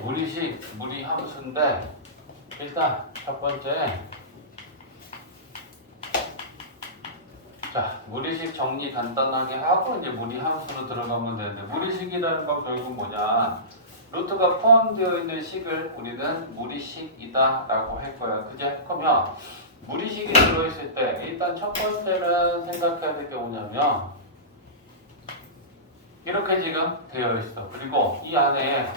무리식, 무리함수인데 일단 첫 번째 자, 무리식 정리 간단하게 하고 이제 무리함수로 들어가면 되는데 무리식이라는 건 결국 뭐냐 루트가 포함되어 있는 식을 우리는 무리식이다 라고 할 거야. 그제? 그러면 무리식이 들어있을 때 일단 첫 번째는 생각해야 될 게 뭐냐면 이렇게 지금 되어 있어. 그리고 이 안에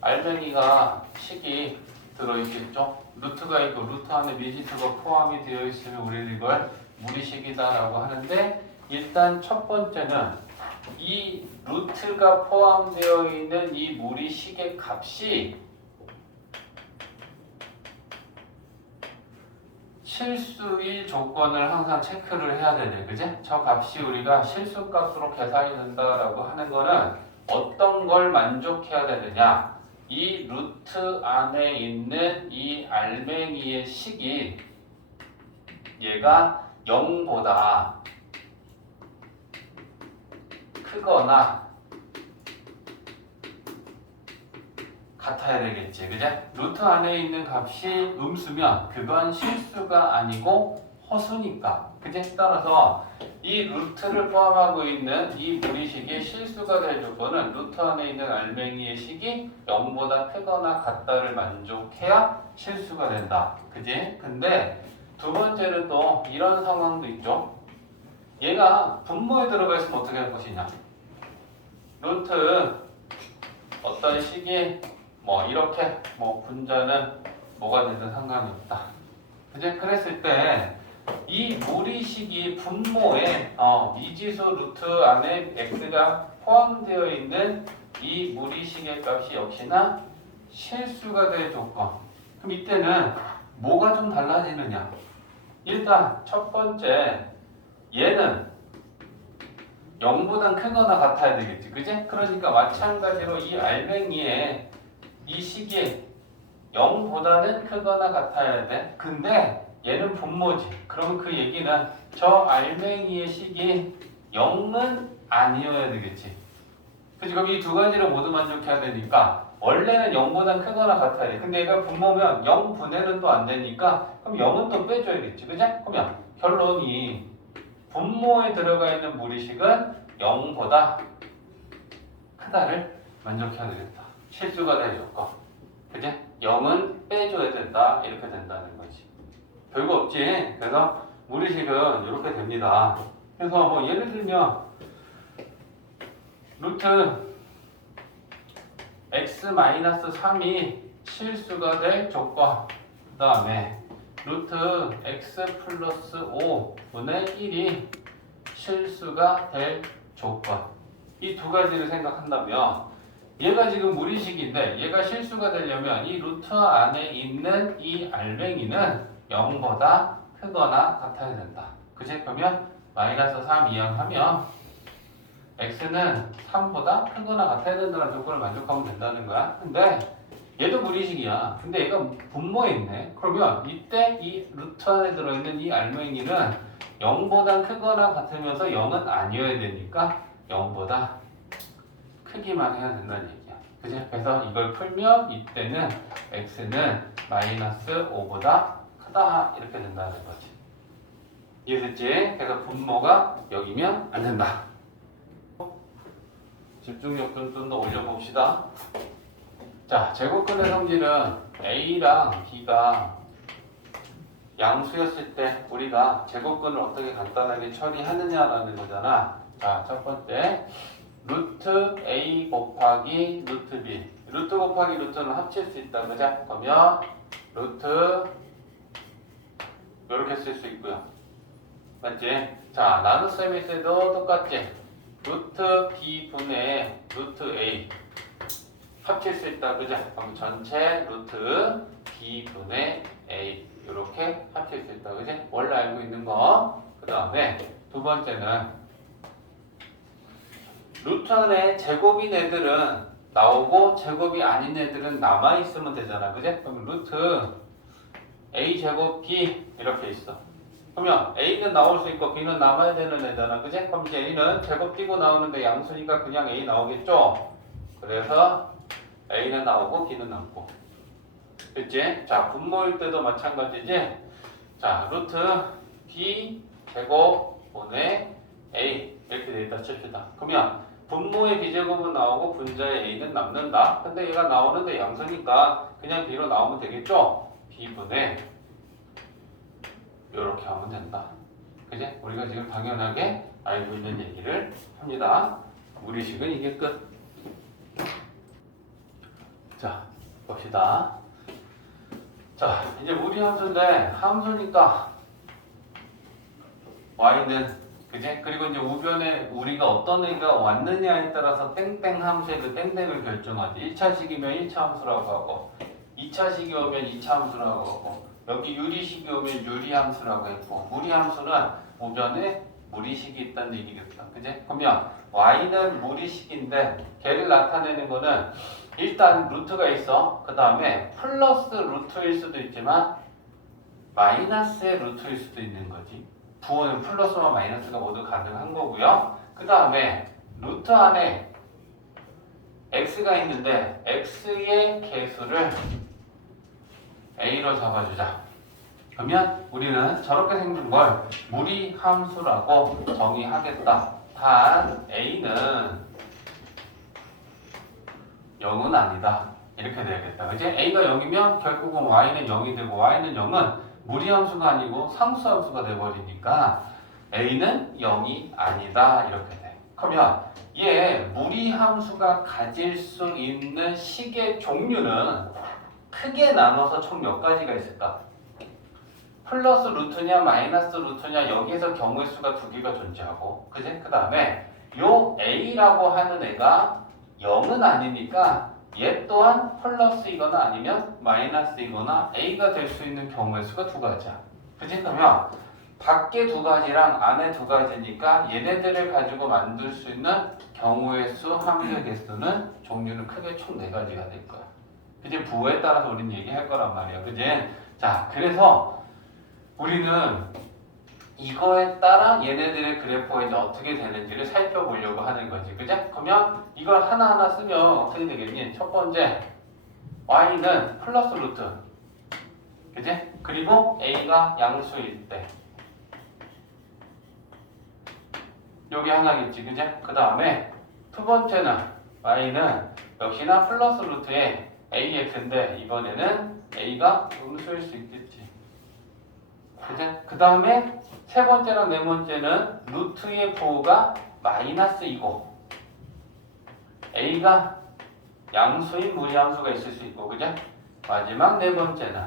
알맹이가 식이 들어있겠죠? 루트가 있고 루트 안에 미지수가 포함이 되어 있으면 우리는 이걸 무리식이다 라고 하는데 일단 첫 번째는 이 루트가 포함되어 있는 이 무리식의 값이 실수일 조건을 항상 체크를 해야 되네. 그지? 저 값이 우리가 실수값으로 계산이 된다라고 하는 거는 어떤 걸 만족해야 되느냐? 이 루트 안에 있는 이 알맹이의 식이 얘가 0보다 크거나 같아야 되겠지. 그제? 루트 안에 있는 값이 음수면 그건 실수가 아니고 허수니까. 그제? 따라서 이 루트를 포함하고 있는 이 무리식의 실수가 될 조건은 루트 안에 있는 알맹이의 식이 0보다 크거나 같다를 만족해야 실수가 된다. 그지? 근데 두 번째는 또 이런 상황도 있죠. 얘가 분모에 들어가 있으면 어떻게 할 것이냐. 루트 어떤 식이 뭐 이렇게 뭐 분자는 뭐가 되든 상관이 없다. 그제? 그랬을 때 이 무리식이 분모에 미지수 루트 안에 x가 포함되어 있는 이 무리식의 값이 역시나 실수가 될 조건. 그럼 이때는 뭐가 좀 달라지느냐? 일단 첫 번째 얘는 0보다 크거나 같아야 되겠지. 그지? 그러니까 마찬가지로 이 알맹이의 이 식이 0보다는 크거나 같아야 돼. 근데 얘는 분모지. 그럼 그 얘기는 저 알맹이의 식이 0은 아니어야 되겠지. 그치? 그럼 이 두 가지를 모두 만족해야 되니까 원래는 0보다 크거나 같아야 돼. 근데 얘가 분모면 0분해는 또 안 되니까 그럼 0은 또 빼줘야겠지. 그치? 그러면 결론이 분모에 들어가 있는 무리식은 0보다 크다를 만족해야 되겠다. 실수가 될 조건. 그치? 0은 빼줘야 된다. 이렇게 된다는 거지. 별거 없지. 그래서 무리식은 이렇게 됩니다. 그래서 뭐 예를 들면 루트 x-3이 실수가 될 조건. 그 다음에 루트 x 플러스 5분의 1이 실수가 될 조건. 이 두 가지를 생각한다면 얘가 지금 무리식인데 얘가 실수가 되려면 이 루트 안에 있는 이 알맹이는 0보다 크거나 같아야 된다. 그치? 그러면 마이너스 3 이항하면 x는 3보다 크거나 같아야 된다는 조건을 만족하면 된다는 거야. 근데 얘도 무리식이야. 근데 얘가 분모에 있네. 그러면 이때 이 루트 안에 들어있는 이 알맹이는 0보다 크거나 같으면서 0은 아니어야 되니까 0보다 크기만 해야 된다는 얘기야. 그치? 그래서 이걸 풀면 이때는 x는 마이너스 5보다 크다 이렇게 된다는 거지. 이해됐지? 그래서 분모가 여기면 안 된다. 집중력 좀 더 올려봅시다. 자, 제곱근의 성질은 A랑 B가 양수였을 때 우리가 제곱근을 어떻게 간단하게 처리하느냐라는 거잖아. 자, 첫 번째 루트 A 곱하기 루트 B. 루트 곱하기 루트는 합칠 수 있다. 그죠? 그러면 루트 이렇게 쓸 수 있고요. 맞지? 자, 나눗셈일 때도 똑같지? 루트 B분의 루트 A 합칠 수 있다. 그죠? 그럼 전체 루트 B분의 A 이렇게 합칠 수 있다. 그지? 원래 알고 있는 거. 그 다음에 두 번째는 루트 안에 제곱인 애들은 나오고 제곱이 아닌 애들은 남아있으면 되잖아. 그지? 그럼 루트 A 제곱 B 이렇게 있어. 그러면 A는 나올 수 있고 B는 남아야 되는 애잖아. 그지? 그럼 이제 A는 제곱 띄고 나오는데 양수니까 그냥 A 나오겠죠? 그래서 A는 나오고 B는 남고. 그치? 자, 분모일 때도 마찬가지지? 자, 루트 B 제곱분의 A 이렇게 돼 있다 칩시다. 그러면 분모의 B제곱은 나오고 분자의 A는 남는다. 근데 얘가 나오는데 양수니까 그냥 B로 나오면 되겠죠? B분의 이렇게 하면 된다. 그지? 우리가 지금 당연하게 알고 있는 얘기를 합니다. 무리식은 이게 끝. 자, 봅시다. 자, 이제 무리함수인데 함수니까 y는 그지? 그리고 이제 우변에 우리가 어떤 애가 왔느냐에 따라서 땡땡 함수의 그 땡땡을 결정하지. 1차식이면 1차 함수라고 하고 2차식이 오면 2차 함수라고 하고 여기 유리식이 오면 유리함수라고 했고 무리함수는 우변에 무리식이 있다는 얘기겠다. 그지? 그러면 y는 무리식인데 걔를 나타내는 거는 일단 루트가 있어. 그 다음에 플러스 루트일 수도 있지만 마이너스의 루트일 수도 있는 거지. 부호는 플러스와 마이너스가 모두 가능한 거고요. 그 다음에 루트 안에 x가 있는데 x의 개수를 a로 잡아주자. 그러면 우리는 저렇게 생긴 걸 무리함수라고 정의하겠다. 단 a는 0은 아니다. 이렇게 돼야겠다. 그치? a가 0이면 결국은 y는 0이 되고 y는 0은 무리함수가 아니고 상수함수가 돼버리니까 a는 0이 아니다. 이렇게 돼. 그러면 얘 무리함수가 가질 수 있는 식의 종류는 크게 나눠서 총 몇 가지가 있을까? 플러스 루트냐 마이너스 루트냐 여기에서 경우의 수가 두 개가 존재하고 그지? 그 다음에 요 a라고 하는 애가 0은 아니니까 얘 또한 플러스이거나 아니면 마이너스이거나 a가 될 수 있는 경우의 수가 두 가지야. 그치? 그러면 밖에 두 가지랑 안에 두 가지니까 얘네들을 가지고 만들 수 있는 경우의 수, 함수의 개수는 종류는 크게 총 네 가지가 될 거야. 그치? 부호에 따라서 우리는 얘기할 거란 말이야. 그치? 자, 그래서 우리는 이거에 따라 얘네들의 그래프가 이제 어떻게 되는지를 살펴보려고 하는 거지. 그죠? 그러면 이걸 하나하나 쓰면 어떻게 되겠니? 첫 번째, y는 플러스 루트. 그지? 그리고 a가 양수일 때. 여기 하나겠지. 그지? 그 다음에 두 번째는 y는 역시나 플러스 루트에 ax인데 이번에는 a가 음수일 수 있겠지. 그지? 그 다음에 세 번째랑 네 번째는 루트의 부호가 마이너스이고 a가 양수인 무리함수가 있을 수 있고 그죠? 마지막 네 번째는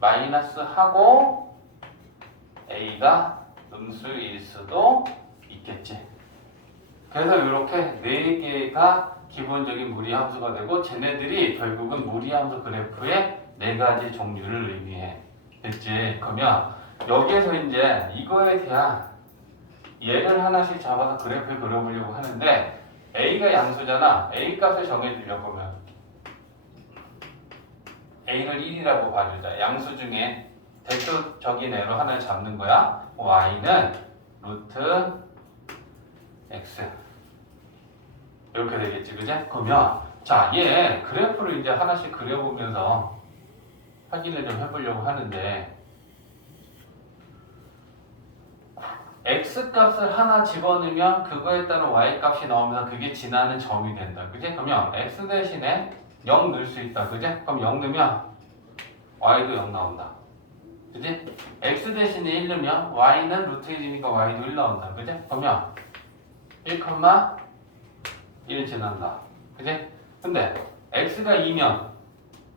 마이너스하고 a가 음수일 수도 있겠지. 그래서 이렇게 네 개가 기본적인 무리함수가 되고 쟤네들이 결국은 무리함수 그래프의 네 가지 종류를 의미해. 됐지? 그러면 여기에서 이제 이거에 대한 얘를 하나씩 잡아서 그래프를 그려보려고 하는데 a가 양수잖아. a 값을 정해주려고 하면 a를 1이라고 봐주자. 양수 중에 대표적인 애로 하나를 잡는 거야. y는 루트 x 이렇게 되겠지. 그지? 그러면 자, 얘 그래프를 이제 하나씩 그려보면서 확인을 좀 해보려고 하는데 x 값을 하나 집어넣으면 그거에 따른 y 값이 나오면 그게 지나는 점이 된다. 그지? 그러면 x 대신에 0 넣을 수 있다. 그지? 그럼 0 넣으면 y도 0 나온다. 그지? x 대신에 1 넣으면 y는 루트 1이니까 y도 1 나온다. 그지? 그러면 1,1 지난다. 그지? 근데 x가 2면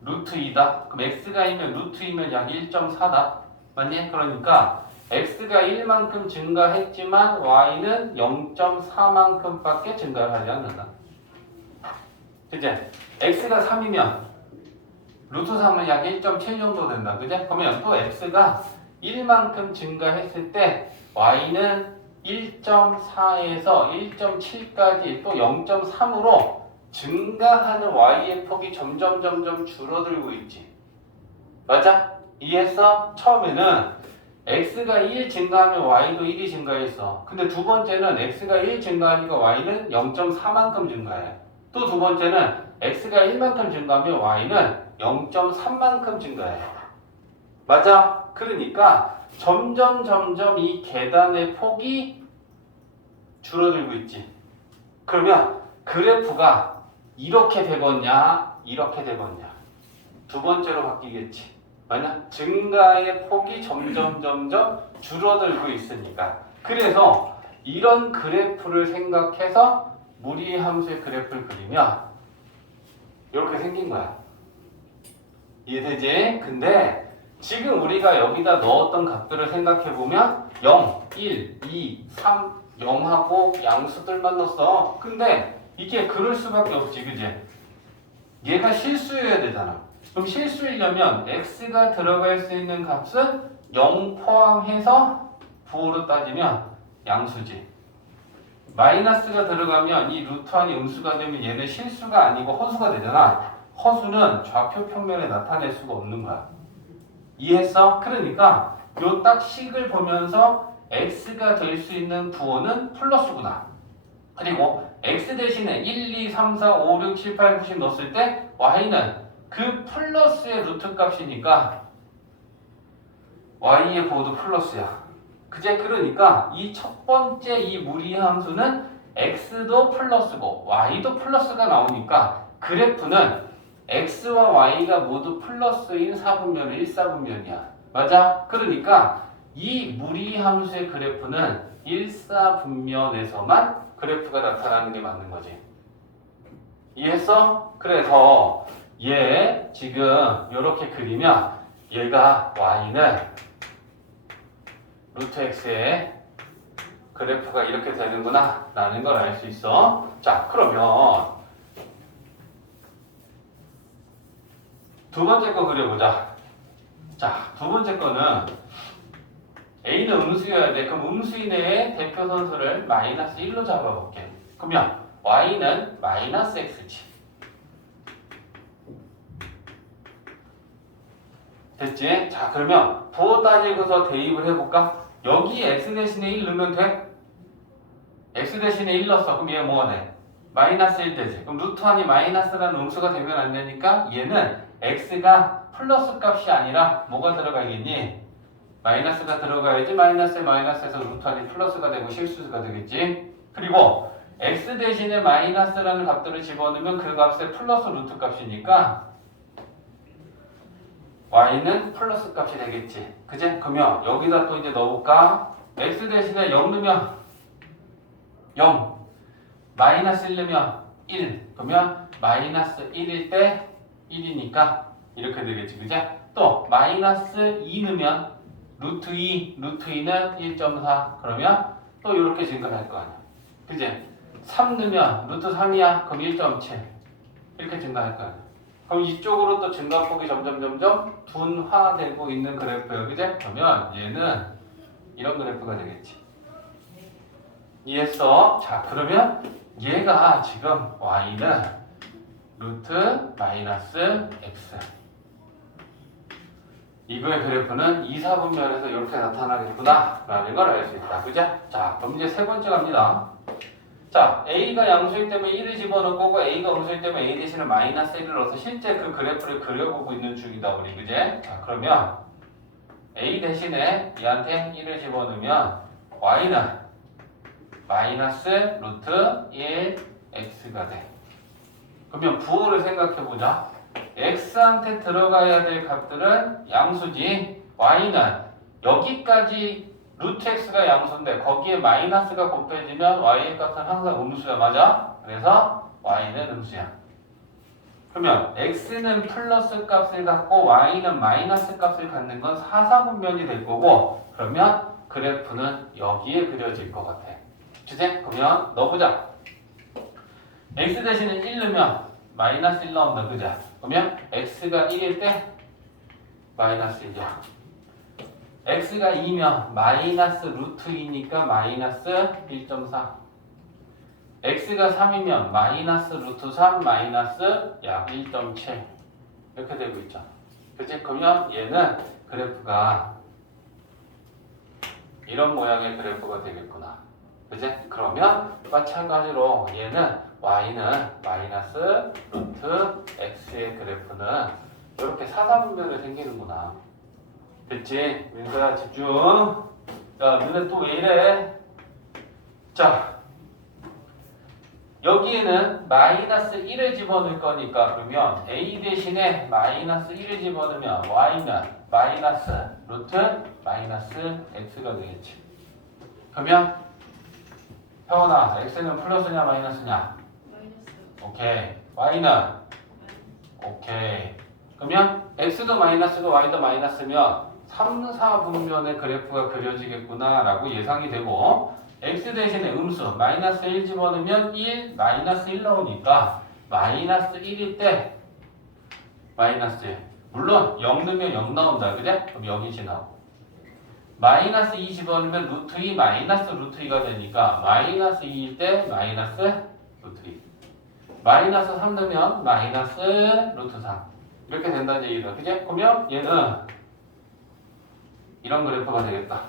루트 2다. 그럼 x가 2면 루트 2면 약 1.4다. 맞니? 그러니까 x가 1만큼 증가했지만 y는 0.4만큼밖에 증가를 하지 않는다. 그치? x가 3이면 루트 3은 약 1.7 정도 된다. 그치? 그러면 또 x가 1만큼 증가했을 때 y는 1.4에서 1.7까지 또 0.3으로 증가하는 y의 폭이 점점 줄어들고 있지. 맞아? 이해했어? 처음에는 x가 1 증가하면 y도 1이 증가했어. 근데 두 번째는 x가 1 증가하니까 y는 0.4만큼 증가해. 또 두 번째는 x가 1만큼 증가하면 y는 0.3만큼 증가해요. 맞아? 그러니까 점점 이 계단의 폭이 줄어들고 있지. 그러면 그래프가 이렇게 되겠냐, 이렇게 되겠냐. 두 번째로 바뀌겠지. 만약 증가의 폭이 점점 줄어들고 있으니까. 그래서 이런 그래프를 생각해서 무리함수의 그래프를 그리면 이렇게 생긴 거야. 이해되지? 근데 지금 우리가 여기다 넣었던 값들을 생각해보면 0, 1, 2, 3, 0하고 양수들만 넣었어. 근데 이게 그럴 수밖에 없지, 그지? 얘가 실수여야 되잖아. 그럼 실수이려면 x가 들어갈 수 있는 값은 0 포함해서 부호로 따지면 양수지. 마이너스가 들어가면 이 루트 안이 음수가 되면 얘는 실수가 아니고 허수가 되잖아. 허수는 좌표 평면에 나타낼 수가 없는 거야. 이해했어? 그러니까 요 딱 식을 보면서 x가 될 수 있는 부호는 플러스구나. 그리고 x 대신에 1, 2, 3, 4, 5, 6, 7, 8, 9, 10 넣었을 때 y는 그 플러스의 루트 값이니까 y의 부호도 플러스야. 그제? 그러니까 이 첫 번째 이 무리함수는 x도 플러스고 y도 플러스가 나오니까 그래프는 x와 y가 모두 플러스인 4분면의 1사분면이야. 맞아? 그러니까 이 무리함수의 그래프는 1사분면에서만 그래프가 나타나는 게 맞는 거지. 이해했어? 그래서 얘 지금 이렇게 그리면 얘가 y는 루트 x의 그래프가 이렇게 되는구나 라는 걸 알 수 있어. 자, 그러면 두 번째 거 그려보자. 자, 두 번째 거는 a는 음수여야 돼. 그럼 음수인 애의 대표 선수를 마이너스 1로 잡아볼게. 그러면 y는 마이너스 x지. 됐지? 자, 그러면 부호 따지고서 대입을 해볼까? 여기 x 대신에 1 넣으면 돼? x 대신에 1 넣었어. 그럼 얘 뭐가 돼? 마이너스 1 되지. 그럼 루트 1이 마이너스라는 음수가 되면 안 되니까 얘는 x가 플러스 값이 아니라 뭐가 들어가겠니? 마이너스가 들어가야지. 마이너스에 마이너스에서 루트 1이 플러스가 되고 실수가 되겠지. 그리고 x 대신에 마이너스라는 값들을 집어넣으면 그 값의 플러스 루트 값이니까 y는 플러스 값이 되겠지. 그제? 그러면 여기다 또 이제 넣어볼까? x 대신에 0 넣으면 0, 마이너스 1 넣으면 1. 그러면 마이너스 1일 때 1이니까 이렇게 되겠지. 그제? 또 마이너스 2 넣으면 루트 2, 루트 2는 1.4. 그러면 또 이렇게 증가할 거 아니야. 그제? 3 넣으면 루트 3이야. 그럼 1.7. 이렇게 증가할 거 아니야. 그럼 이쪽으로 또 증가폭이 점점 둔화되고 있는 그래프예요. 그제? 그러면 얘는 이런 그래프가 되겠지. 이해했어? 자, 그러면 얘가 지금 y는 루트 마이너스 x. 이거의 그래프는 2, 4분면에서 이렇게 나타나겠구나 라는 걸 알 수 있다. 그죠? 자, 그럼 이제 세 번째 갑니다. 자, a가 양수이기 때문에 1을 집어넣을 거고 a가 음수이기 때문에 a 대신에 마이너스 1을 넣어서 실제 그 그래프를 그려보고 있는 중이다 우리. 그제? 자, 그러면 a 대신에 얘한테 1을 집어넣으면 y는 마이너스 루트 1 x가 돼. 그러면 부호를 생각해보자. x한테 들어가야 될 값들은 양수지. y는 여기까지 루트 x가 양수인데 거기에 마이너스가 곱해지면 y의 값은 항상 음수야. 맞아? 그래서 y는 음수야. 그러면 x는 플러스 값을 갖고 y는 마이너스 값을 갖는 건 4사분면이 될 거고, 그러면 그래프는 여기에 그려질 것 같아. 주제? 그러면 넣어보자. x 대신에 1 넣으면 마이너스 1 나온다. 그죠? 그러면 x가 1일 때 마이너스 1이야. x가 2면 마이너스 루트 2니까 마이너스 1.4. x가 3이면 마이너스 루트 3 마이너스 약 1.7 이렇게 되고 있죠. 그치? 그러면 얘는 그래프가 이런 모양의 그래프가 되겠구나. 그치? 그러면 마찬가지로 얘는 y는 마이너스 루트 x의 그래프는 이렇게 사사분면이 생기는구나. 됐지? 민서야 집중. 자, 너네 또 왜 이래? 자, 여기에는 마이너스 1을 집어넣을 거니까 그러면 a 대신에 마이너스 1을 집어넣으면 y는 마이너스 루트 마이너스 x가 되겠지. 그러면 형원아, x는 플러스냐 마이너스냐? 마이너스. 오케이. y는? 오케이. 그러면 x도 마이너스고 y도 마이너스면 3, 4분면의 그래프가 그려지겠구나 라고 예상이 되고 x 대신에 음수 마이너스 1 집어넣으면 1, 마이너스 1 나오니까 마이너스 1일 때 마이너스 1 물론 0 넣으면 0 나온다 그래? 그럼 0이 지나고 마이너스 2 집어넣으면 루트 2 마이너스 루트 2가 되니까 마이너스 2일 때 마이너스 루트 2 마이너스 3 넣으면 마이너스 루트 3 이렇게 된다는 얘기다 그치? 그러면 얘는 이런 그래프가 되겠다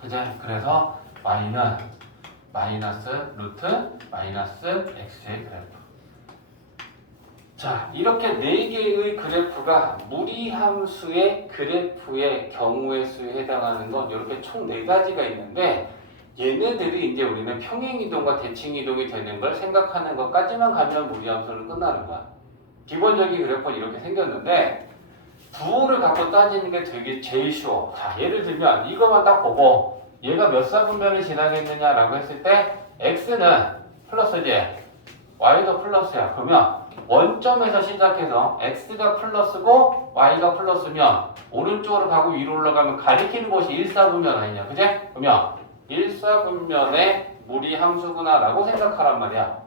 그치? 그래서 y는 마이너스 루트 마이너스 x의 그래프 자 이렇게 4개의 그래프가 무리함수의 그래프의 경우의 수에 해당하는 건 이렇게 총 4가지가 있는데 얘네들이 이제 우리는 평행이동과 대칭이동이 되는 걸 생각하는 것까지만 가면 무리함수는 끝나는 거야. 기본적인 그래프는 이렇게 생겼는데 부호를 갖고 따지는 게 되게 제일 쉬워. 자 예를 들면 이것만 딱 보고 얘가 몇 사분면을 지나겠느냐라고 했을 때 x는 플러스지 y도 플러스야. 그러면 원점에서 시작해서 x가 플러스고 y가 플러스면 오른쪽으로 가고 위로 올라가면 가리키는 곳이 1사분면 아니냐 그지? 그러면 1사분면의 무리함수구나 라고 생각하란 말이야.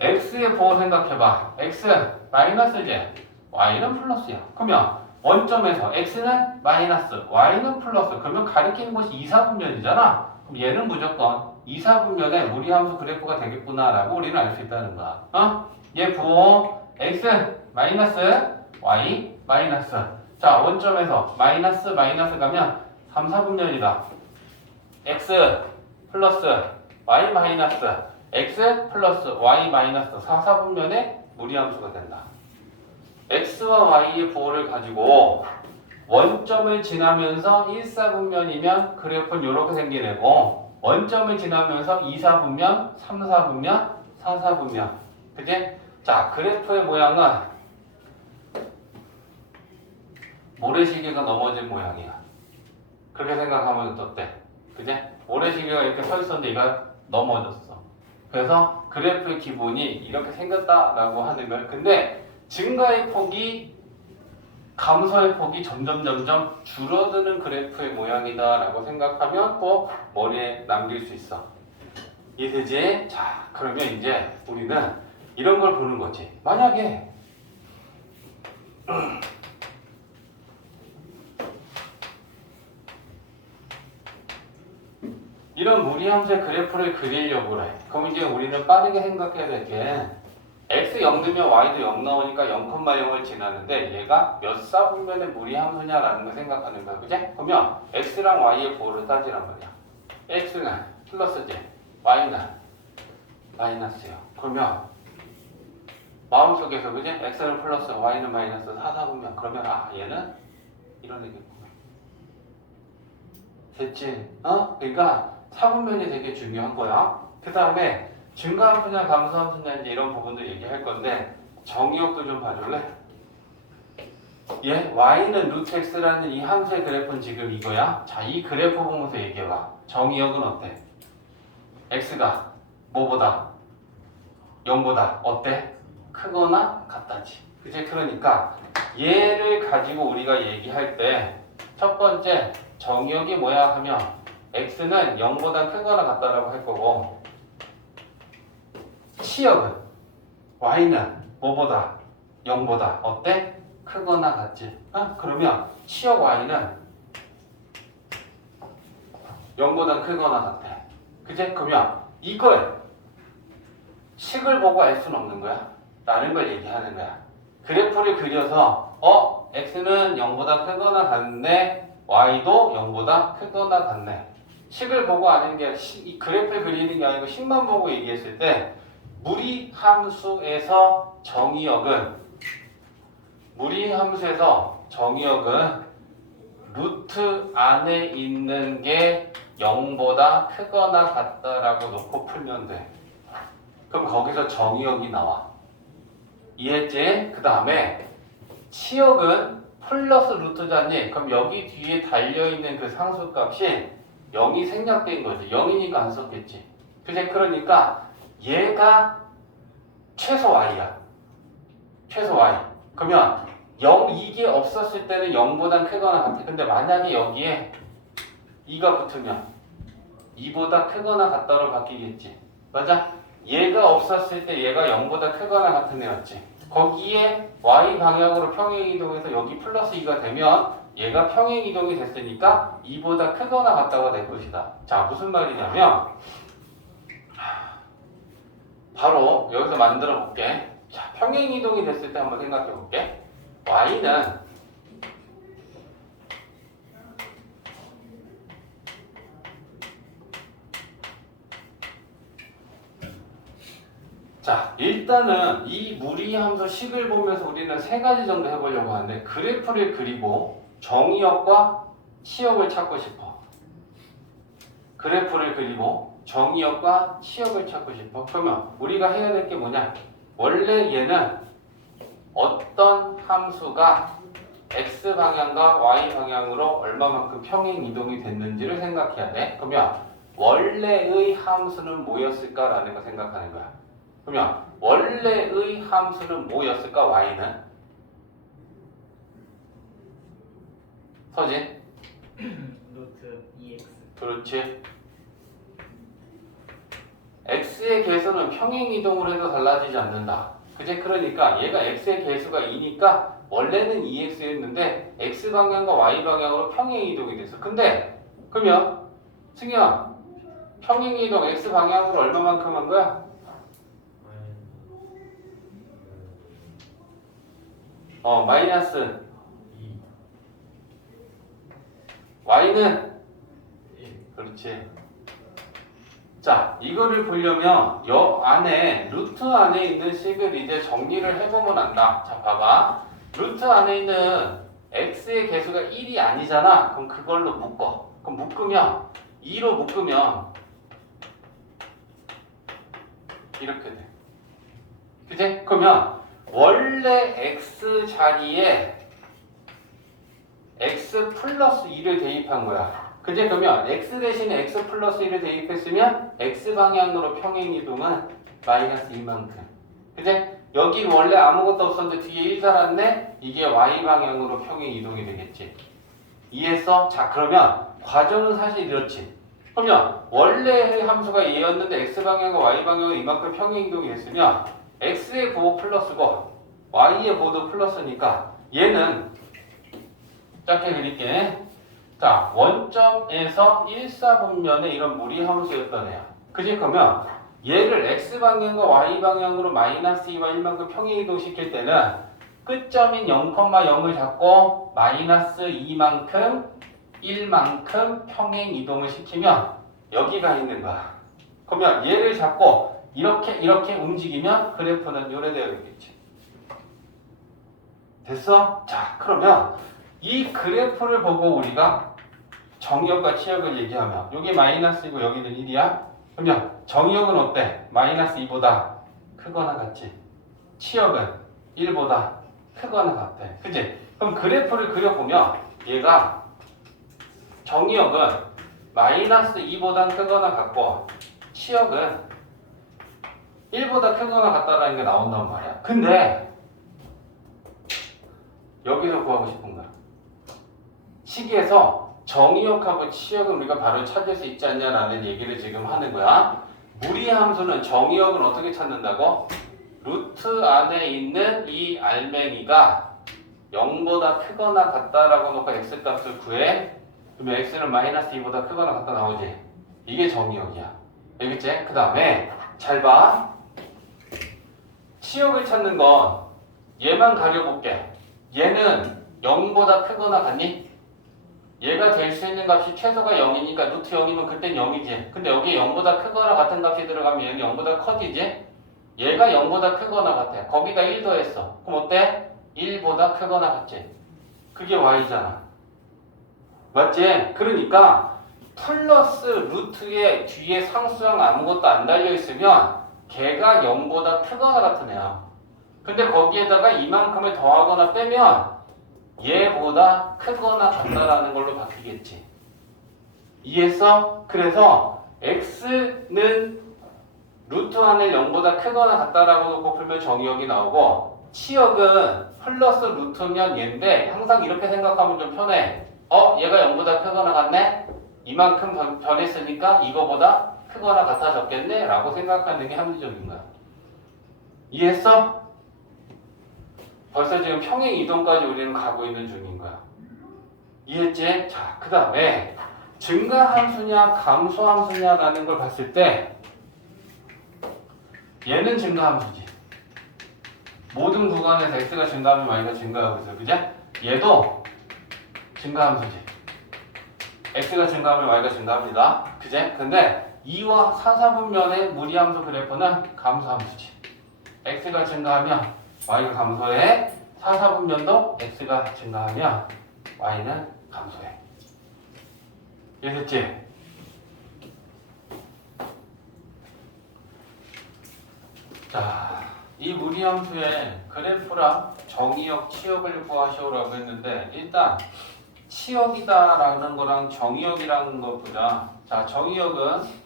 x의 부호 생각해봐. x 마이너스지 y는 플러스야. 그러면 원점에서 x는 마이너스 y는 플러스 그러면 가리키는 곳이 2사분면이잖아. 그럼 얘는 무조건 2사분면의 무리함수 그래프가 되겠구나 라고 우리는 알 수 있다는 거야. 얘 부호 x 마이너스 y 마이너스 자 원점에서 마이너스 마이너스 가면 3, 4분면이다. x 플러스 y 마이너스 x 플러스 y 마이너스 4, 4분면의 무리함수가 된다. x와 y의 부호를 가지고 원점을 지나면서 1사분면이면 그래프는 이렇게 생기고 원점을 지나면서 2사분면, 3사분면, 4사분면 그치? 자 그래프의 모양은 모래시계가 넘어진 모양이야. 그렇게 생각하면 어때? 그치? 모래시계가 이렇게 서 있었는데 얘가 넘어졌어. 그래서 그래프의 기본이 이렇게 생겼다라고 하는 거야. 근데 증가의 폭이 감소의 폭이 점점 줄어드는 그래프의 모양이다라고 생각하면 또 머리에 남길 수 있어. 이해되지? 자, 그러면 이제 우리는 이런 걸 보는 거지. 만약에 이런 무리함수의 그래프를 그리려고 그래. 그럼 이제 우리는 빠르게 생각해야 될 게 x 0 넣으면 y도 0 나오니까 0,0을 지나는데 얘가 몇 사분면의 무리함수냐라는 걸 생각하는 거야. 그지? 그러면 x랑 y의 부호를 따지란 말이야. x는 플러스지 y는 마이너스요. 그러면 마음속에서 그지? x는 플러스 y는 마이너스 4, 4분면 그러면 아 얘는 이런 얘기구나. 됐지? 그러니까 사분면이 되게 중요한 거야. 그 다음에 증가함수냐 감소함수냐 이제 이런 부분도 얘기할 건데 정의역도 좀 봐줄래? y는 루트 x라는 이 함수의 그래프는 지금 이거야. 자, 이 그래프 보면서 얘기해봐. 정의역은 어때? x가 뭐보다? 0보다 어때? 크거나 같다지. 그치? 그러니까 얘를 가지고 우리가 얘기할 때 첫 번째 정의역이 뭐야 하면 x는 0보다 크거나 같다라고 할 거고 치역은 y는 뭐보다? 0보다 어때? 크거나 같지. 그러면 치역 y는 0보다 크거나 같아. 그치? 그러면 이걸 식을 보고 알 수는 없는 거야. 라는 걸 얘기하는 거야. 그래프를 그려서 x는 0보다 크거나 같네 y도 0보다 크거나 같네. 식을 보고 아는 게 이 그래프를 그리는 게 아니고 식만 보고 얘기했을 때 무리 함수에서 정의역은 루트 안에 있는 게 0보다 크거나 같다라고 놓고 풀면 돼. 그럼 거기서 정의역이 나와. 이해했지? 그 다음에 치역은 플러스 루트잖니? 그럼 여기 뒤에 달려있는 그 상수값이 0이 생략된 거지. 0이니까 안 썼겠지. 그치? 그러니까 얘가 최소 y야. 최소 y. 그러면 0 이게 없었을 때는 0보다 크거나 같아. 근데 만약에 여기에 2가 붙으면 2보다 크거나 같다로 바뀌겠지. 맞아? 얘가 없었을 때 얘가 0보다 크거나 같은 애였지. 거기에 y 방향으로 평행이동해서 여기 플러스 2가 되면 얘가 평행이동이 됐으니까 2보다 크거나 같다가 될 것이다. 자, 무슨 말이냐면 바로 여기서 만들어 볼게. 자, 평행이동이 됐을 때 한번 생각해 볼게. y는 자, 일단은 이 무리함수 식을 보면서 우리는 세 가지 정도 해보려고 하는데 그래프를 그리고 정의역과 치역을 찾고 싶어. 그래프를 그리고 정의역과 치역을 찾고 싶어. 그러면 우리가 해야 될 게 뭐냐? 원래 얘는 어떤 함수가 x방향과 y방향으로 얼마만큼 평행 이동이 됐는지를 생각해야 돼. 그러면 원래의 함수는 뭐였을까라는 거 생각하는 거야. 그러면 원래의 함수는 뭐였을까? y는? 서진? 루트 2x. 그렇지. x의 개수는 평행 이동을 해도 달라지지 않는다. 그제? 그러니까 얘가 x의 개수가 2니까 원래는 2x였는데 x방향과 y방향으로 평행 이동이 됐어. 근데 그러면 승희야 평행 이동 x방향으로 얼마만큼 한 거야? 마이너스 2. y는 1. 그렇지. 자, 이거를 보려면 여 안에 루트 안에 있는 식을 이제 정리를 해보면 안다. 자, 봐봐. 루트 안에 있는 x의 개수가 1이 아니잖아. 그럼 그걸로 묶어. 그럼 묶으면 2로 묶으면 이렇게 돼. 그치? 그러면 원래 x 자리에 x 플러스 2를 대입한 거야. 그제? 그러면 x 대신에 x 플러스 1을 대입했으면 x 방향으로 평행 이동은 마이너스 2만큼. 그제? 여기 원래 아무것도 없었는데 뒤에 1 달았네? 이게 y 방향으로 평행 이동이 되겠지. 이해했어? 자, 그러면 과정은 사실 이렇지. 그러면 원래의 함수가 얘였는데 x 방향과 y 방향으로 이만큼 평행 이동이 됐으면 x의 부호 플러스고 y의 부호도 플러스니까 얘는 짧게 그릴게. 자, 원점에서 1사분면에 이런 무리함수였던 애야. 그지? 그러면 얘를 x방향과 y방향으로 마이너스 2와 1만큼 평행이동 시킬 때는 끝점인 0,0을 잡고 마이너스 2만큼 1만큼 평행이동을 시키면 여기가 있는 거야. 그러면 얘를 잡고 이렇게 움직이면 그래프는 요래 되어 있겠지. 됐어? 자, 그러면 이 그래프를 보고 우리가 정의역과 치역을 얘기하면 여기 마이너스이고 여기는 1이야. 그러면 정의역은 어때? 마이너스 2보다 크거나 같지? 치역은 1보다 크거나 같아. 그치? 그럼 그래프를 그려보면 얘가 정의역은 마이너스 2보다 크거나 같고 치역은 1보다 크거나 같다라는 게 나온단 말이야. 근데 여기서 구하고 싶은 거야. 식에서 정의역하고 치역은 우리가 바로 찾을 수 있지 않냐라는 얘기를 지금 하는 거야. 무리함수는 정의역은 어떻게 찾는다고? 루트 안에 있는 이 알맹이가 0보다 크거나 같다라고 놓고 x값을 구해. 그러면 x는 마이너스 2보다 크거나 같다 나오지. 이게 정의역이야. 알겠지? 그 다음에 잘 봐. 치역을 찾는 건 얘만 가려볼게. 얘는 0보다 크거나 같니? 얘가 될 수 있는 값이 최소가 0이니까 루트 0이면 그땐 0이지. 근데 여기에 0보다 크거나 같은 값이 들어가면 얘는 0보다 커지지. 얘가 0보다 크거나 같아. 거기다 1 더했어. 그럼 어때? 1보다 크거나 같지. 그게 y잖아. 맞지? 그러니까 플러스 루트의 뒤에 상수항 아무것도 안 달려있으면 걔가 0보다 크거나 같은 애야. 근데 거기에다가 이만큼을 더하거나 빼면 얘보다 크거나 같다라는 걸로 바뀌겠지. 이해했어? 그래서 x는 루트 안에 0보다 크거나 같다라고 놓고 풀면 정의역이 나오고 치역은 플러스 루트면 얘인데 항상 이렇게 생각하면 좀 편해. 얘가 0보다 크거나 같네? 이만큼 변했으니까 이거보다 크거나 같아졌겠네? 라고 생각하는 게 합리적인 거야. 이해했어? 벌써 지금 평행 이동까지 우리는 가고 있는 중인 거야. 이해했지? 자, 그 다음에 증가함수냐 감소함수냐라는 걸 봤을 때 얘는 증가함수지. 모든 구간에서 x가 증가하면 y가 증가하고 있어. 그죠? 얘도 증가함수지. x가 증가하면 y가 증가합니다. 그제? 근데 2와 4, 4분면의 무리함수 그래프는 감소함수지. x가 증가하면 y가 감소해. 4, 4분면도 x가 증가하면 y는 감소해. 이해됐지? 자, 이 무리함수의 그래프랑 정의역, 치역을 구하시오라고 했는데 일단 치역이다라는 거랑 정의역이라는 것보다 자, 정의역은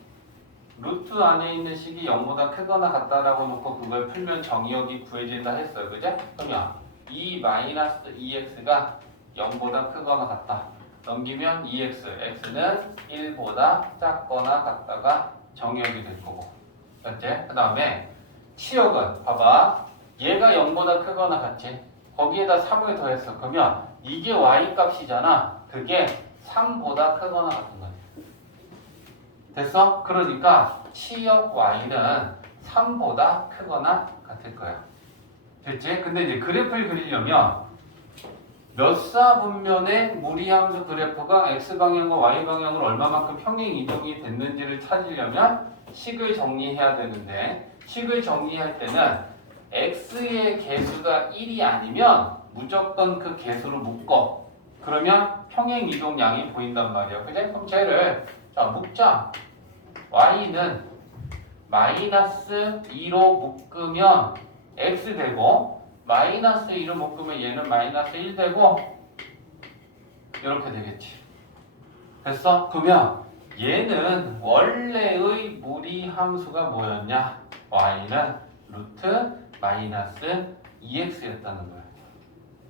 루트 안에 있는 식이 0보다 크거나 같다라고 놓고 그걸 풀면 정의역이 구해진다 했어요. 그죠? 그러면 이 마이너스 2x가 0보다 크거나 같다. 넘기면 2x, x는 1보다 작거나 같다가 정의역이 될 거고. 맞지? 그 다음에 치역은 봐봐. 얘가 0보다 크거나 같지? 거기에다 3을 더했어. 그러면 이게 y 값이잖아. 그게 3보다 크거나 같은 거야. 됐어? 그러니까 치역 y는 3보다 크거나 같을 거야. 됐지? 근데 이제 그래프를 그리려면 몇 사분면의 무리함수 그래프가 x방향과 y방향으로 얼마만큼 평행 이동이 됐는지를 찾으려면 식을 정리해야 되는데 식을 정리할 때는 x의 개수가 1이 아니면 무조건 그 개수를 묶어. 그러면 평행 이동량이 보인단 말이야. 그래? 그럼 쟤를 자 묶자. y는 마이너스 2로 묶으면 x 되고 마이너스 2로 묶으면 얘는 마이너스 1 되고 이렇게 되겠지. 됐어? 그러면 얘는 원래의 무리함수가 뭐였냐? y는 루트 마이너스 2x였다는 거야.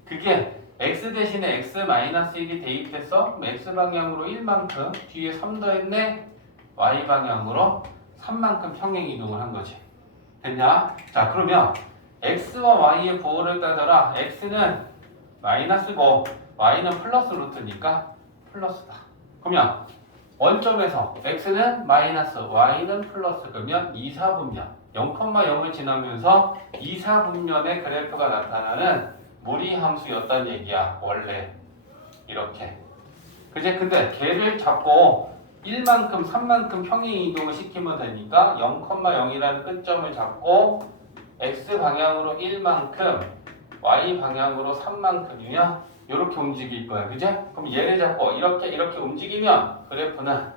그게 x 대신에 x 마이너스 1이 대입됐어? 그럼 x 방향으로 1만큼 뒤에 3 더했네? y 방향으로 3만큼 평행 이동을 한 거지. 됐냐? 자, 그러면 x와 y의 부호를 따져라. x는 마이너스고 y는 플러스 루트니까 플러스다. 그러면 원점에서 x는 마이너스 y는 플러스 그러면 2, 4분면 0,0을 지나면서 2, 4분면의 그래프가 나타나는 무리함수였단 얘기야. 원래 이렇게. 그제? 근데 걔를 잡고 1만큼, 3만큼 평행 이동을 시키면 되니까 0,0이라는 끝점을 잡고 x 방향으로 1만큼, y 방향으로 3만큼이면 이렇게 움직일 거야. 그제? 그럼 얘를 잡고 이렇게 움직이면 그래프는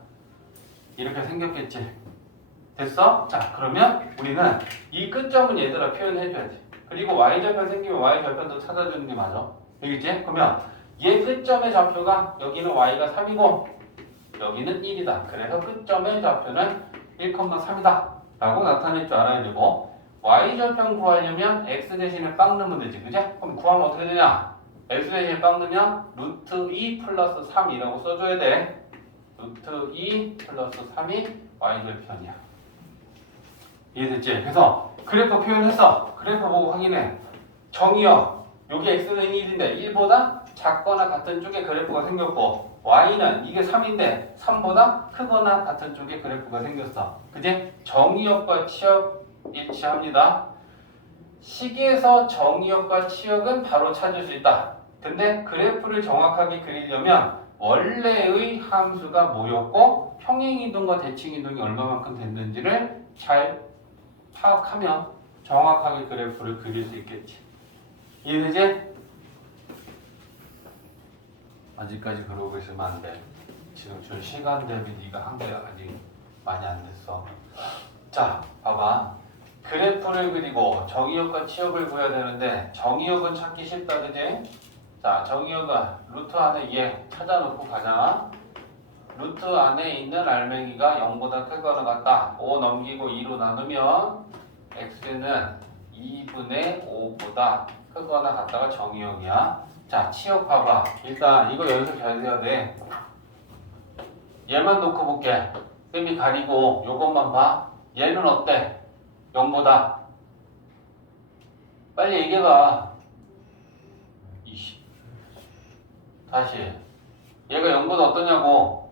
이렇게 생겼겠지. 됐어? 자, 그러면 우리는 이 끝점은 얘들아 표현해줘야지. 그리고 y절편 생기면 y절편도 찾아주는 게 맞아. 알겠지? 그러면 얘 끝점의 좌표가 여기는 y가 3이고 여기는 1이다. 그래서 끝점의 좌표는 1,3이다. 라고 나타낼 줄 알아야 되고 y절편 구하려면 x 대신에 빵 넣으면 되지. 그지? 그럼 구하면 어떻게 되냐? x 대신에 빵 넣으면 루트 2 플러스 3이라고 써줘야 돼. 루트 2 플러스 3이 y절편이야. 이해됐지? 그래서 그래프 표현했어. 그래프 보고 확인해. 정의역. 여기 x는 1인데 1보다 작거나 같은 쪽에 그래프가 생겼고 y는 이게 3인데 3보다 크거나 같은 쪽에 그래프가 생겼어. 그지? 정의역과 치역 일치합니다. 식에서 정의역과 치역은 바로 찾을 수 있다. 근데 그래프를 정확하게 그리려면 원래의 함수가 뭐였고 평행이동과 대칭이동이 얼마만큼 됐는지를 잘 파악하면 정확하게 그래프를 그릴 수 있겠지. 이해되지? 아직까지 그러고 있으면 안 돼. 지금 준 시간 대비 네가 한 게 아직 많이 안 됐어. 자, 봐봐. 그래프를 그리고 정의역과 치역을 구해야 되는데 정의역은 찾기 쉽다, 그지? 자, 정의역은 루트 안에 얘 찾아놓고 가자. 루트 안에 있는 알맹이가 0보다 크거나 같다. 5 넘기고 2로 나누면 x는 2분의 5보다 크거나 같다가 정의역이야. 자, 치역 봐봐. 일단 이거 연습 잘 해야 돼. 얘만 놓고 볼게. 쌤이 가리고 요것만 봐. 얘는 어때? 0보다. 빨리 얘기해봐. 이씨. 다시. 얘가 0보다 어떠냐고.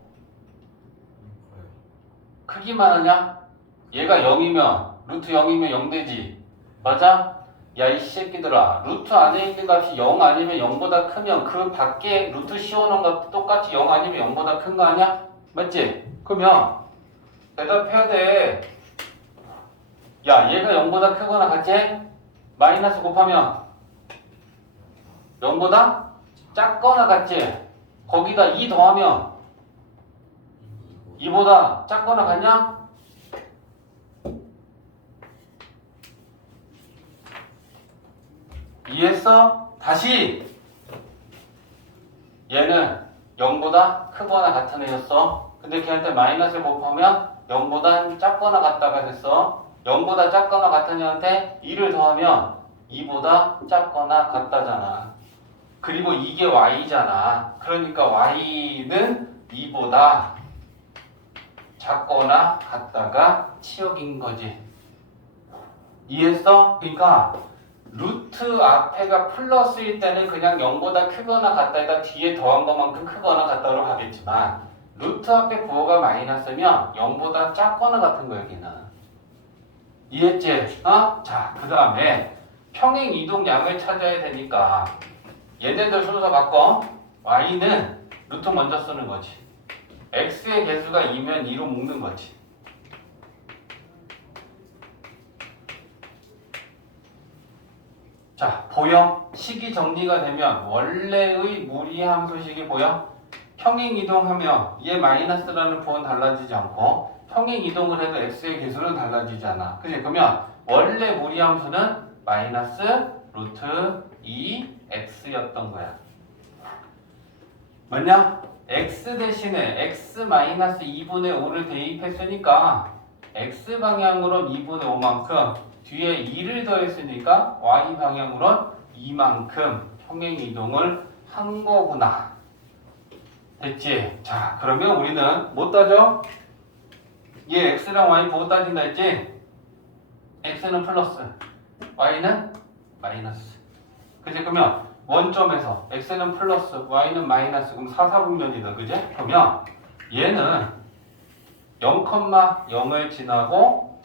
크기만 하냐? 얘가 0이면 루트 0이면 0 되지. 맞아? 야, 이 새끼들아. 루트 안에 있는 값이 0 아니면 0보다 크면 그 밖에 루트 씌워놓은 값 똑같이 0 아니면 0보다 큰 거 아니야? 맞지? 그러면 대답해야 돼. 야, 얘가 0보다 크거나 같지? 마이너스 곱하면 0보다 작거나 같지? 거기다 2 더하면 2보다 작거나 같냐? 이해했어? 다시 얘는 0보다 크거나 같은 애였어. 근데 걔한테 마이너스 곱하면 0보다 작거나 같다가 됐어. 0보다 작거나 같은 애한테 2를 더하면 2보다 작거나 같다잖아. 그리고 이게 y잖아. 그러니까 y는 2보다 작거나 같다가 치역인 거지. 이해했어? 그러니까 루트 앞에가 플러스일 때는 그냥 0보다 크거나 같다에다 뒤에 더한 것만큼 크거나 같다로 가겠지만 루트 앞에 부호가 마이너스면 0보다 작거나 같은 거야, 여기는. 이해했지? 어? 자, 그 다음에 평행 이동량을 찾아야 되니까 얘네들 순서 바꿔. y는 루트 먼저 쓰는 거지. x의 개수가 2면 2로 묶는 거지. 자, 보여? 식이 정리가 되면 원래의 무리함수식이 보여? 평행 이동하면 얘 마이너스라는 부호는 달라지지 않고 평행 이동을 해도 x의 개수는 달라지지 않아. 그치? 그러면 원래 무리함수는 마이너스 루트 2x였던 거야. 뭐냐? x 대신에 x 마이너스 2분의 5를 대입했으니까 x 방향으로 2분의 5만큼 뒤에 2를 더했으니까 y 방향으로 2만큼 평행 이동을 한 거구나. 됐지? 자, 그러면 우리는 뭐 따져? 얘 x랑 y 보고 따진다 했지? x는 플러스, y는 마이너스. 그치? 그러면 원점에서 x는 플러스, y는 마이너스, 그럼 4, 4분면이다. 그지? 그러면 얘는 0,0을 지나고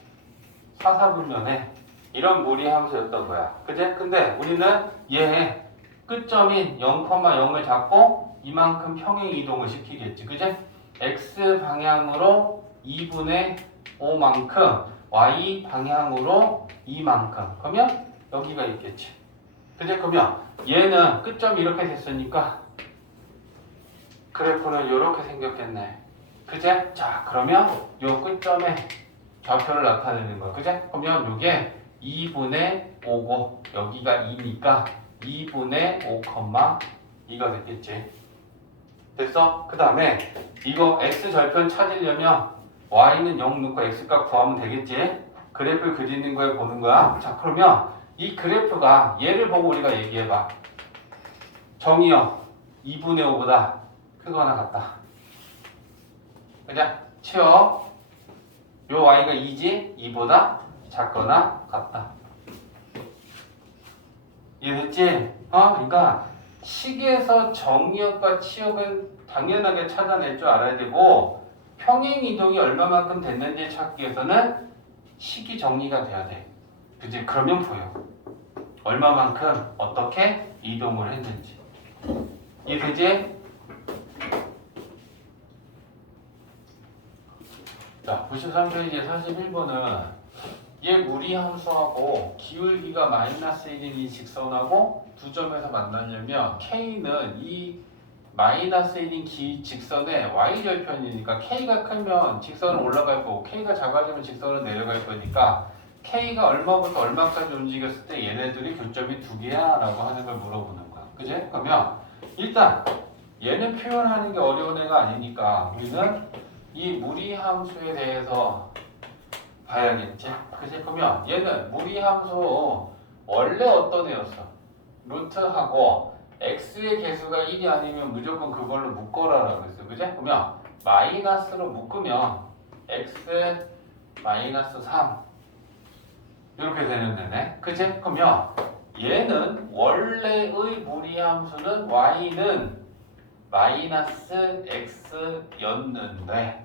4, 4분면에 이런 무리함수였던 거야. 그지? 근데 우리는 얘 끝점인 0,0을 잡고 이만큼 평행 이동을 시키겠지. 그지? x 방향으로 2분의 5만큼 y 방향으로 2만큼. 그러면 여기가 있겠지. 그지? 그러면 얘는 끝점이 이렇게 됐으니까 그래프는 이렇게 생겼겠네. 그제? 자, 그러면 요 끝점에 좌표를 나타내는 거야. 그제? 그러면 요게 2분의 5고 여기가 2니까 2분의 5, 2가 됐겠지. 됐어? 그 다음에 이거 x 절편 찾으려면 y는 0 넣고 x값 구하면 되겠지? 그래프 그리는 거에 보는 거야. 자, 그러면 이 그래프가 얘를 보고 우리가 얘기해봐. 정의역 2분의 5보다 크거나 같다. 그냥 치역 요 y가 2지 2보다 작거나 같다. 이해됐지? 그러니까 식에서 정의역과 치역은 당연하게 찾아낼 줄 알아야 되고 평행 이동이 얼마만큼 됐는지 찾기 위해서는 식이 정리가 돼야 돼. 그치? 그러면 보여. 얼마만큼 어떻게 이동을 했는지. 이해되지? 자, 93페이지 41번은 얘 무리함수하고 기울기가 마이너스 1인 이 직선하고 두 점에서 만나려면 K는 이 마이너스 1인 직선의 Y절편이니까 K가 크면 직선은 올라갈 거고 K가 작아지면 직선은 내려갈 거니까 K가 얼마부터 얼마까지 움직였을 때 얘네들이 교점이 두 개야? 라고 하는 걸 물어보는 거야. 그지? 그러면 일단 얘는 표현하는 게 어려운 애가 아니니까 우리는 이 무리함수에 대해서 봐야겠지? 그치? 그러면 얘는 무리함수 원래 어떤 애였어? 루트하고 x의 개수가 1이 아니면 무조건 그걸로 묶어라라고 그랬어. 그치? 그러면 마이너스로 묶으면 x 마이너스 3 이렇게 되는 데네. 그치? 그러면 얘는 원래의 무리함수는 y는 마이너스 x였는데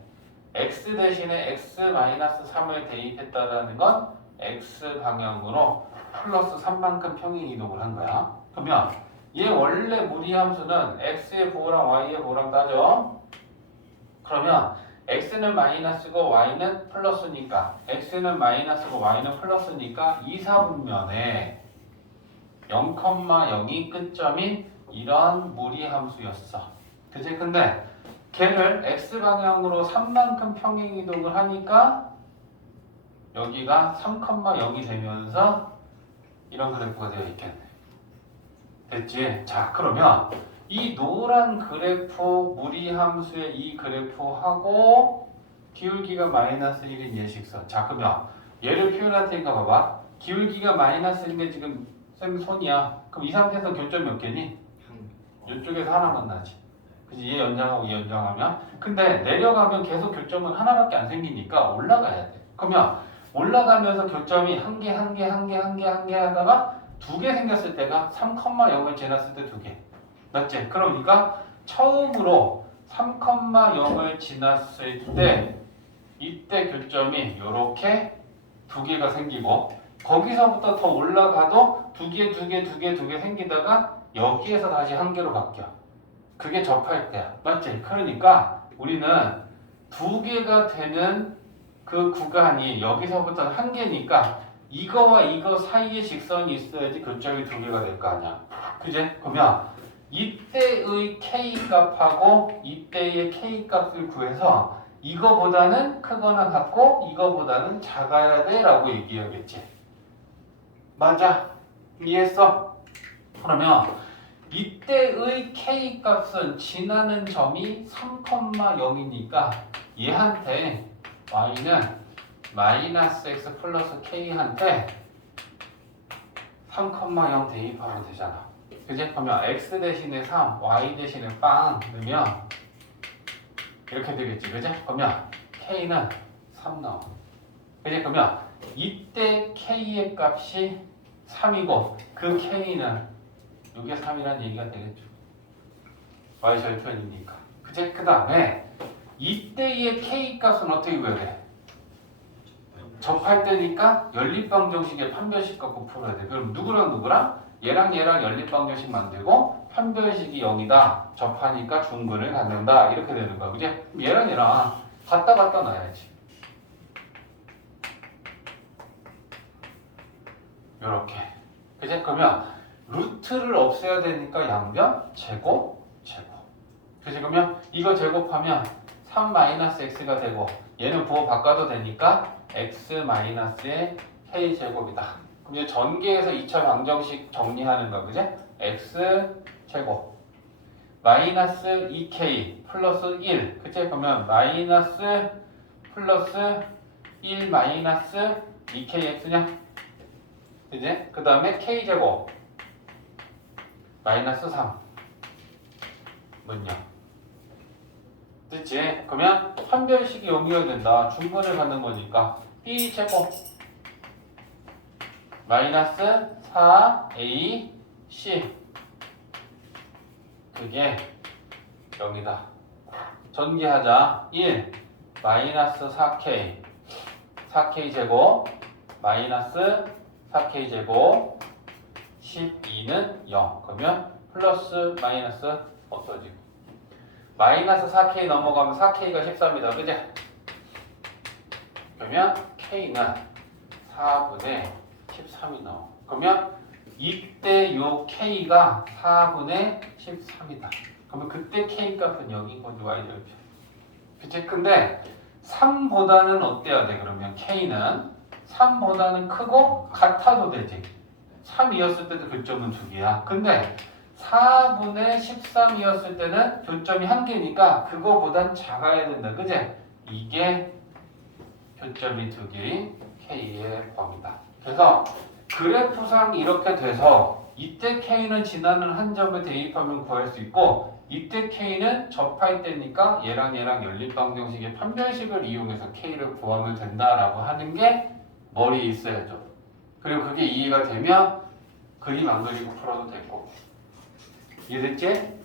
x 대신에 x 마이너스 3을 대입했다라는 건 x 방향으로 플러스 3만큼 평행 이동을 한 거야. 그러면 얘 원래 무리함수는 x의 부호랑 y의 부호랑 따져. 그러면 x는 마이너스고 y는 플러스니까 x는 마이너스고 y는 플러스니까 2, 4분면에 0,0이 끝점인 이런 무리함수였어. 그치? 근데 걔를 x방향으로 3만큼 평행 이동을 하니까 여기가 3,0이 되면서 이런 그래프가 되어 있겠네. 됐지? 자, 그러면 이 노란 그래프 무리함수의 이 그래프하고 기울기가 마이너스 1인 예식선. 자, 그러면 얘를 표현할 테니까 봐봐. 기울기가 마이너스 1인데 지금 쌤 손이야. 그럼 이 상태에서 교점 몇 개니? 이쪽에서 하나만 나지. 그치? 얘 연장하고 얘 연장하면. 근데 내려가면 계속 교점은 하나밖에 안 생기니까 올라가야 돼. 그러면 올라가면서 교점이 한 개 하다가 두 개 생겼을 때가 3,0을 지났을 때 두 개. 맞지? 그러니까 처음으로 3,0을 지났을 때 이때 교점이 이렇게 두 개가 생기고 거기서부터 더 올라가도 두 개 생기다가 여기에서 다시 한 개로 바뀌어. 그게 접할 때야. 맞지? 그러니까 우리는 두 개가 되는 그 구간이 여기서부터 한 개니까 이거와 이거 사이에 직선이 있어야지 교점이 두 개가 될 거 아니야. 그지? 그러면 이때의 K 값하고 이때의 K 값을 구해서 이거보다는 크거나 같고 이거보다는 작아야 돼 라고 얘기하겠지. 맞아? 이해했어? 그러면 이때의 K 값은 지나는 점이 3,0이니까 얘한테 y는 마이너스 x 플러스 k한테 3,0 대입하면 되잖아. 그지? 그러면 x 대신에 3, y 대신에 빵 넣으면 이렇게 되겠지. 그지? 그러면 k는 3 나와. 그지? 그러면 이때 k의 값이 3이고 그 k는 이게 3이라는 얘기가 되겠죠. y 절편이니까. 그치? 그 다음에 이때의 k 값은 어떻게 구해야 돼? 접할 때니까 연립방정식의 판별식 갖고 풀어야 돼. 그럼 누구랑 얘랑 연립방정식 만들고 판별식이 0이다. 접하니까 중근을 갖는다. 이렇게 되는 거야. 그치? 그럼 얘랑 갖다 놔야지. 요렇게. 그치? 그러면 루트를 없애야 되니까 양변 제곱. 그치? 그러면 이거 제곱하면 3-x가 되고 얘는 부호 바꿔도 되니까 x-의 k제곱이다. 그럼 이제 전개해서 2차 방정식 정리하는 거. 그치? x제곱 마이너스 2k 플러스 1. 그치? 그러면 마이너스 플러스 1 마이너스 2kx냐? 그치? 그 다음에 k제곱 마이너스 3 뭐냐? 됐지? 그러면 판별식이 0이어야 된다. 중근을 갖는 거니까 b제곱 마이너스 4ac 그게 0이다. 전개하자. 1 마이너스 4k 제곱 마이너스 4k 제곱 12는 0. 그러면 플러스 마이너스 없어지고 마이너스 4k 넘어가면 4k가 14입니다. 그지? 그러면 K는 4분의 13이 나와. 그러면 이때 요 K가 4분의 13이다. 그러면 그때 K 값은 여기 거기 Y절표. 그치? 근데 3보다는 어때야 돼? 그러면 K는 3보다는 크고 같아도 되지. 3이었을 때도 교점은 2개야. 근데 4분의 13이었을 때는 교점이 1개니까 그거보단 작아야 된다. 그치? 이게 교점이 2개인 K의 범위다. 그래서 그래프상 이렇게 돼서 이때 K는 지나는 한 점을 대입하면 구할 수 있고 이때 K는 접할 때니까 얘랑 연립방정식의 판별식을 이용해서 K를 구하면 된다라고 하는 게 머리에 있어야죠. 그리고 그게 이해가 되면 그림 안 그리고 풀어도 되고. 이해됐지?